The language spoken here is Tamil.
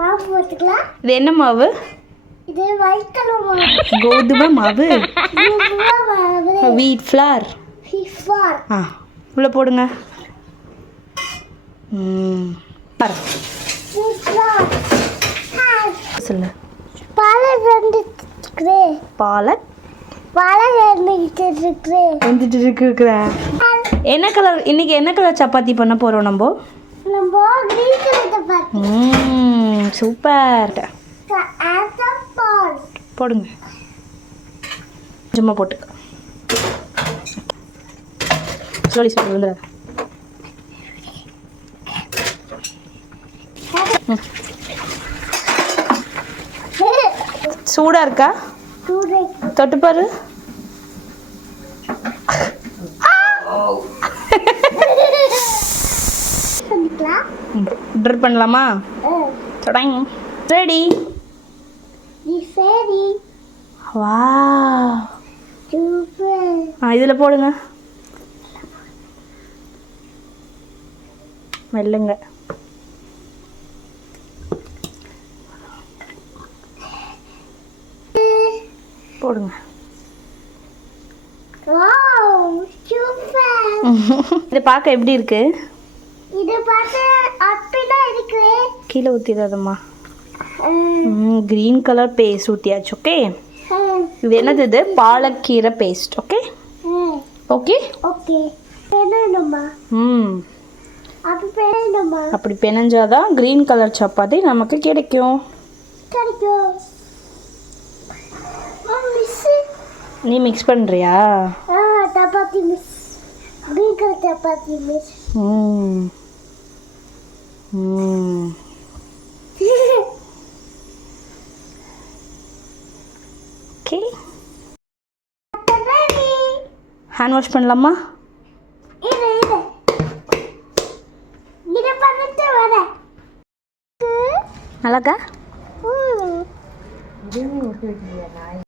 மாவு போட்டுக்கலாம். இது என்ன மாவு? இது ஒயிட் கலர் மாவு. கோதுமை மாவு. மாவு. வீட் ஃப்ளார். ஃப்ளார். உள்ள போடுங்க. பாரு. ஃப்ளார். சொல்லு. பாலக் வெந்துட்டு பாலக். பாலக் வெந்துட்டு இருக்கு. என்ன கலர் இன்னைக்கு என்ன கலர் சப்பாத்தி பண்ண போறோம் நம்ம? Green colour chapati. சூப்பர். போடுங்க. சும்மா போட்டுக்க. சொல்லி வந்துடுற. சூடா இருக்கா? தொட்டு பாரு. ட்ரிப் பண்ணலாமா? தொடங்க. ரெடி. வாவ். சூப்பர். இதுல போடுங்க. மெல்லுங்க. போடுங்க. Wow super. இது பார்க்க எப்படி இருக்கு? இது பார்க்க அப்படினா இருக்கு. கீழே ஊத்திடாதம்மா. கிரீன் கலர் பேஸ்ட் ஊத்தியாச்சு. ஓகே. இது என்னது? இது பாலக்கீரை பேஸ்ட். Okay okay okay. பெனணுமா? அப்படி பெனஞ்சாதான் கிரீன் கலர் சப்பாத்தி நமக்கு கிடைக்கும். நீ மிக்ஸ் பண்றியா? Chapati mix. Green colour chapati mix. Okay. Hand wash பண்ணலாமா? நல்லாக்கா?